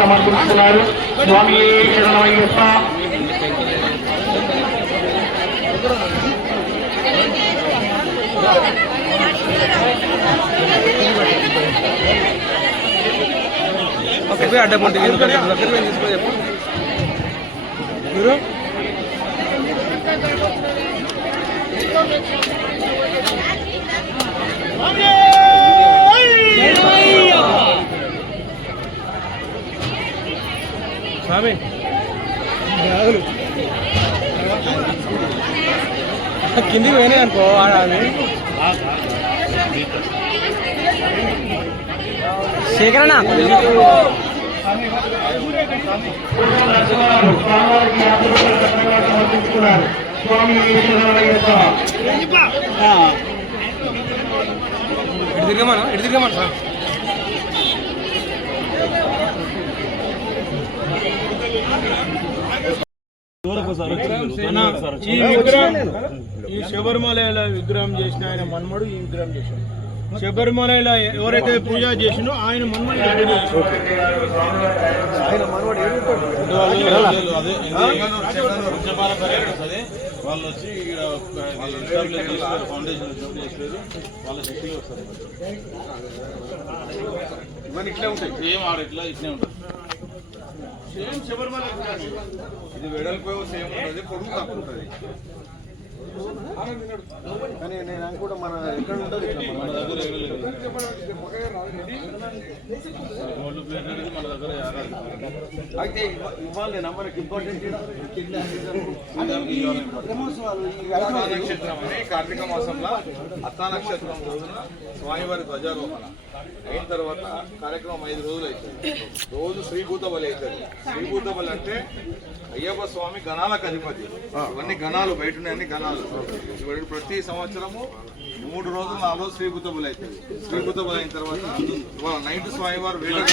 సమర్పిస్తున్నారు. స్వామి శరణమయ్యప్ప. అడ్డపండి మీరు స్వామి కిందికి పోయినాయి అనుకో ఆడాలి శేఖరణ ఇటు తిరగమను సార్. ఈ శబరిమల విగ్రహం చేసిన ఆయన మన్మడు ఈ విగ్రహం చేశాడు. శబరిమల ఎవరైతే పూజ చేసినో ఆయన మన్మడు వాళ్ళు వచ్చి ఫౌండేషన్ వాళ్ళ శక్తిలో వస్తారు. ఇవన్నీ ఇట్లే ఉంటాయి, సేమ్ ఆడ ఇట్లా ఇట్లే ఉంటుంది. సేమ్ శబరిమల ఇది వెడల్పు సేమ్ ఉంటుంది, పొడుగు తక్కువ ఉంటుంది. కానీ నేను కూడా మన ఎక్కడ ఉంటుంది మన దగ్గర మన దగ్గర అయితే ఇవ్వాలి మనకి ఇంపార్టెంట్ నక్షత్రం అని కార్తీక మాసంలో అత్తా నక్షత్రం రోజున స్వామివారి ధ్వజారోహణ అయిన తర్వాత కార్యక్రమం 5 రోజులు అవుతుంది. రోజు శ్రీభూత బలి అవుతుంది. శ్రీభూత బలి అంటే అయ్యప్ప స్వామి గణాలకు అధిపతి. ఇవన్నీ గణాలు బయట ఉన్నాయన్ని గణాలు. ప్రతి సంవత్సరము 3 రోజులు 4 రోజులు శ్రీభూత బలి అవుతుంది. శ్రీభూత బలి అయిన తర్వాత నైట్ స్వామివారు వేడుక